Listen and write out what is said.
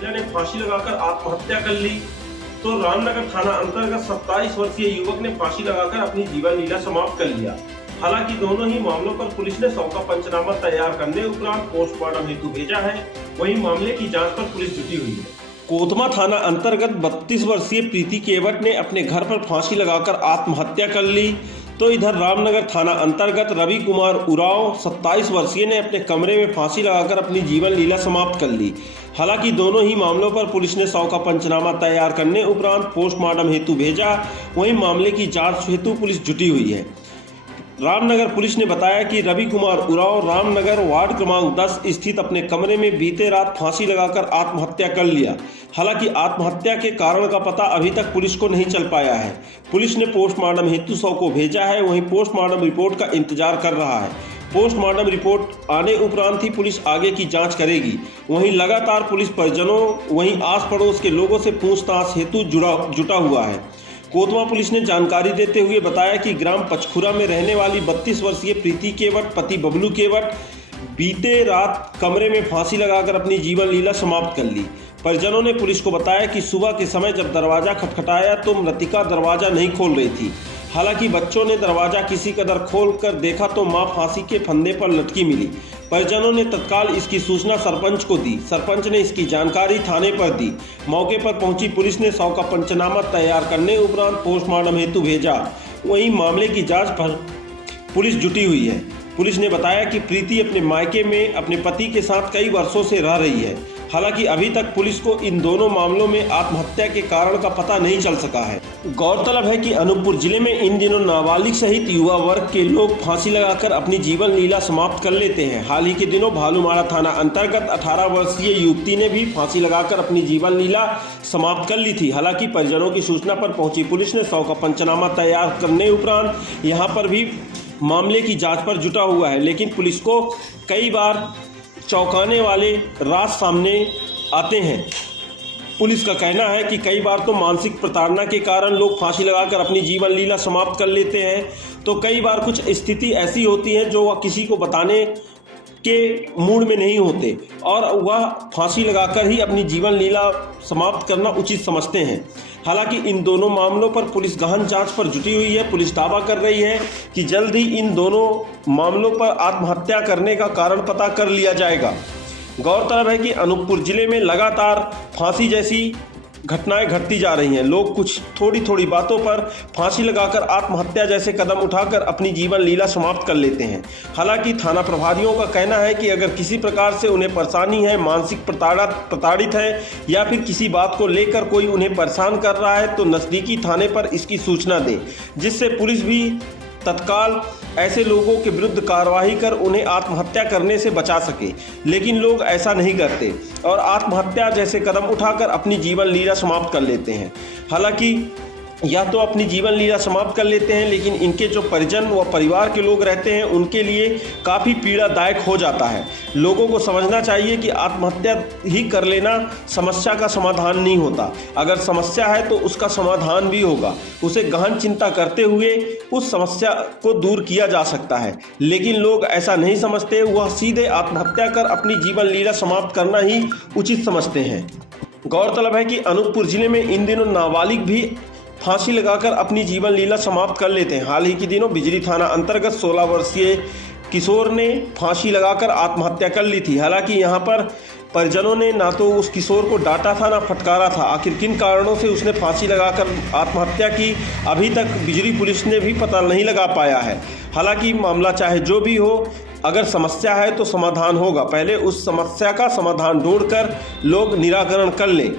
महिला ने फांसी लगाकर आत्महत्या कर ली, तो रामनगर थाना अंतर्गत 27 वर्षीय युवक ने फांसी लगाकर अपनी जीवन लीला समाप्त कर लिया। हालांकि दोनों ही मामलों पर पुलिस ने शव का पंचनामा तैयार करने उपरांत पोस्टमार्टम हेतु भेजा है। वहीं मामले की जांच पर पुलिस जुटी हुई है। कोतमा थाना अंतर्गत 32 वर्षीय प्रीति केवट ने अपने घर पर फांसी लगाकर आत्महत्या कर ली, तो इधर रामनगर थाना अंतर्गत रवि कुमार उरांव 27 वर्षीय ने अपने कमरे में फांसी लगाकर अपनी जीवन लीला समाप्त कर ली। हालांकि दोनों ही मामलों पर पुलिस ने शव का पंचनामा तैयार करने उपरांत पोस्टमार्टम हेतु भेजा। वहीं मामले की जांच हेतु पुलिस जुटी हुई है। रामनगर पुलिस ने बताया कि रवि कुमार उरांव रामनगर वार्ड क्रमांक 10 स्थित अपने कमरे में बीते रात फांसी लगाकर आत्महत्या कर लिया। हालांकि आत्महत्या के कारण का पता अभी तक पुलिस को नहीं चल पाया है। पुलिस ने पोस्टमार्टम हेतु शव को भेजा है। वहीं पोस्टमार्टम रिपोर्ट का इंतजार कर रहा है। पोस्टमार्टम रिपोर्ट आने उपरांत ही पुलिस आगे की जांच करेगी। वहीं लगातार पुलिस परिजनों वहीं आस पड़ोस के लोगों से पूछताछ हेतु जुटा हुआ है। कोतमा पुलिस ने जानकारी देते हुए बताया कि ग्राम पचखुरा में रहने वाली 32 वर्षीय प्रीति केवट पति बबलू केवट बीते रात कमरे में फांसी लगाकर अपनी जीवन लीला समाप्त कर ली। परिजनों ने पुलिस को बताया कि सुबह के समय जब दरवाजा खटखटाया तो मृतिका दरवाजा नहीं खोल रही थी। हालांकि बच्चों ने दरवाजा किसी कदर खोल कर देखा तो मां फांसी के फंदे पर लटकी मिली। परिजनों ने तत्काल इसकी सूचना सरपंच को दी। सरपंच ने इसकी जानकारी थाने पर दी। मौके पर पहुंची पुलिस ने शव का पंचनामा तैयार करने उपरांत पोस्टमार्टम हेतु भेजा। वहीं मामले की जांच पर पुलिस जुटी हुई है। पुलिस ने बताया कि प्रीति अपने मायके में अपने पति के साथ कई वर्षों से रह रही है। हालांकि अभी तक पुलिस को इन दोनों मामलों में आत्महत्या के कारण का पता नहीं चल सका है। गौरतलब है कि अनूपपुर जिले में इन दिनों नाबालिग सहित युवा वर्ग के लोग फांसी लगाकर अपनी जीवन लीला समाप्त कर लेते हैं। हाल ही के दिनों भालूमाड़ा थाना अंतर्गत 18 वर्षीय युवती ने भी फांसी लगाकर अपनी जीवन लीला समाप्त कर ली थी। हालांकि परिजनों की सूचना पर पहुंची पुलिस ने शव का पंचनामा तैयार करने उपरांत यहाँ पर भी मामले की जाँच पर जुटा हुआ है। लेकिन पुलिस को कई बार चौंकाने वाले राज सामने आते हैं। पुलिस का कहना है कि कई बार तो मानसिक प्रताड़ना के कारण लोग फांसी लगाकर अपनी जीवन लीला समाप्त कर लेते हैं, तो कई बार कुछ स्थिति ऐसी होती है जो वह किसी को बताने के मूड में नहीं होते और वह फांसी लगाकर ही अपनी जीवन लीला समाप्त करना उचित समझते हैं। हालांकि इन दोनों मामलों पर पुलिस गहन जांच पर जुटी हुई है। पुलिस दावा कर रही है कि जल्द ही इन दोनों मामलों पर आत्महत्या करने का कारण पता कर लिया जाएगा। गौरतलब है कि अनूपपुर जिले में लगातार फांसी जैसी घटनाएं घटती जा रही हैं। लोग कुछ थोड़ी थोड़ी बातों पर फांसी लगाकर आत्महत्या जैसे कदम उठाकर अपनी जीवन लीला समाप्त कर लेते हैं। हालांकि थाना प्रभारियों का कहना है कि अगर किसी प्रकार से उन्हें परेशानी है, मानसिक प्रताड़ित है या फिर किसी बात को लेकर कोई उन्हें परेशान कर रहा है तो नज़दीकी थाने पर इसकी सूचना दें, जिससे पुलिस भी तत्काल ऐसे लोगों के विरुद्ध कार्रवाई कर उन्हें आत्महत्या करने से बचा सके। लेकिन लोग ऐसा नहीं करते और आत्महत्या जैसे कदम उठाकर अपनी जीवन लीला समाप्त कर लेते हैं। हालांकि या तो अपनी जीवन लीला समाप्त कर लेते हैं, लेकिन इनके जो परिजन व परिवार के लोग रहते हैं उनके लिए काफ़ी पीड़ादायक हो जाता है। लोगों को समझना चाहिए कि आत्महत्या ही कर लेना समस्या का समाधान नहीं होता। अगर समस्या है तो उसका समाधान भी होगा। उसे गहन चिंता करते हुए उस समस्या को दूर किया जा सकता है। लेकिन लोग ऐसा नहीं समझते, वह सीधे आत्महत्या कर अपनी जीवन लीला समाप्त करना ही उचित समझते हैं। गौरतलब है कि अनूपपुर जिले में इन दिनों नाबालिग भी फांसी लगाकर अपनी जीवन लीला समाप्त कर लेते हैं। हाल ही के दिनों बिजली थाना अंतर्गत 16 वर्षीय किशोर ने फांसी लगाकर आत्महत्या कर ली थी। हालांकि यहां पर परिजनों ने ना तो उस किशोर को डांटा था ना फटकारा था। आखिर किन कारणों से उसने फांसी लगाकर आत्महत्या की, अभी तक बिजली पुलिस ने भी पता नहीं लगा पाया है। हालांकि मामला चाहे जो भी हो, अगर समस्या है तो समाधान होगा। पहले उस समस्या का समाधान ढूंढकर लोग निराकरण कर लें,